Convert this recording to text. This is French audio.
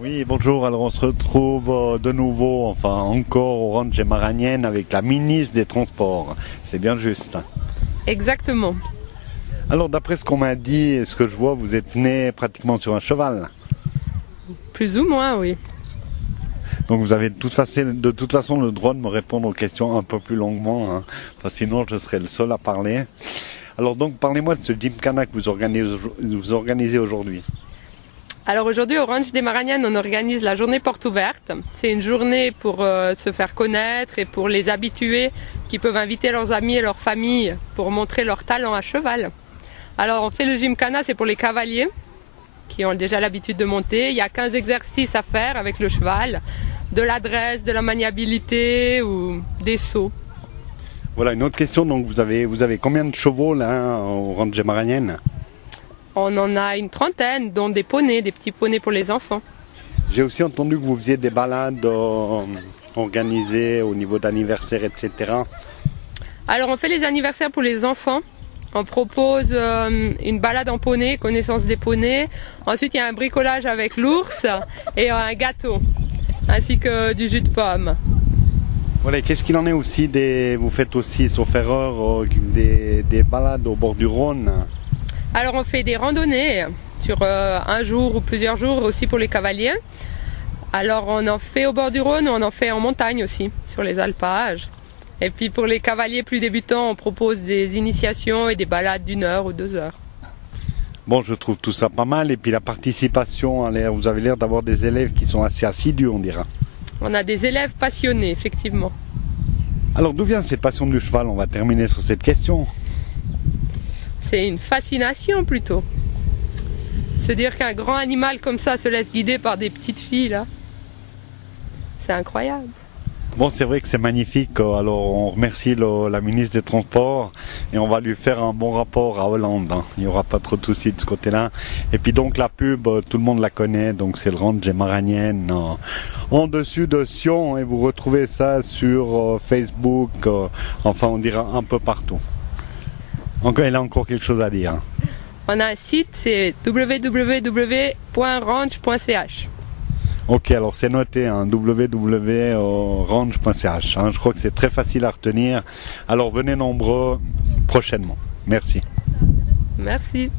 Oui, bonjour. Alors on se retrouve de nouveau, enfin encore au Ranch des Maragnen avec la ministre des Transports. C'est bien juste. Exactement. Alors d'après ce qu'on m'a dit et ce que je vois, vous êtes né pratiquement sur un cheval. Plus ou moins, oui. Donc vous avez de toute façon le droit de me répondre aux questions un peu plus longuement, hein, parce que sinon je serais le seul à parler. Alors donc parlez-moi de ce Gymkhana que vous organisez aujourd'hui. Alors aujourd'hui au Ranch des Maragnen, on organise la journée porte ouverte. C'est une journée pour se faire connaître et pour les habitués qui peuvent inviter leurs amis et leurs familles pour montrer leur talent à cheval. Alors on fait le Gymkhana, c'est pour les cavaliers qui ont déjà l'habitude de monter. Il y a 15 exercices à faire avec le cheval, de l'adresse, de la maniabilité ou des sauts. Voilà, une autre question. Donc vous avez combien de chevaux là au Ranch des Maragnen? On en a une trentaine, dont des poneys, des petits poneys pour les enfants. J'ai aussi entendu que vous faisiez des balades organisées au niveau d'anniversaires, etc. Alors on fait les anniversaires pour les enfants. On propose une balade en poney, connaissance des poneys. Ensuite il y a un bricolage avec l'ours et un gâteau, ainsi que du jus de pomme. Voilà, qu'est-ce qu'il en est aussi vous faites aussi, sauf erreur, des balades au bord du Rhône? Alors on fait des randonnées sur un jour ou plusieurs jours aussi pour les cavaliers. Alors on en fait au bord du Rhône, on en fait en montagne aussi, sur les alpages. Et puis pour les cavaliers plus débutants, on propose des initiations et des balades d'1 heure ou 2 heures. Bon, je trouve tout ça pas mal. Et puis la participation, vous avez l'air d'avoir des élèves qui sont assez assidus, on dira. On a des élèves passionnés, effectivement. Alors d'où vient cette passion du cheval? On va terminer sur cette question. C'est une fascination plutôt. Se dire qu'un grand animal comme ça se laisse guider par des petites filles, là, c'est incroyable. Bon, c'est vrai que c'est magnifique. Alors on remercie la ministre des Transports et on va lui faire un bon rapport à Hollande, hein. Il n'y aura pas trop de soucis de ce côté-là. Et puis donc la pub, tout le monde la connaît, donc c'est le Ranch des Maragnen en dessus de Sion, et vous retrouvez ça sur Facebook, enfin on dira un peu partout. Elle a encore quelque chose à dire. On a un site, c'est www.ranch.ch. Ok, alors c'est noté, hein, www.ranch.ch. Hein, je crois que c'est très facile à retenir. Alors venez nombreux prochainement. Merci. Merci.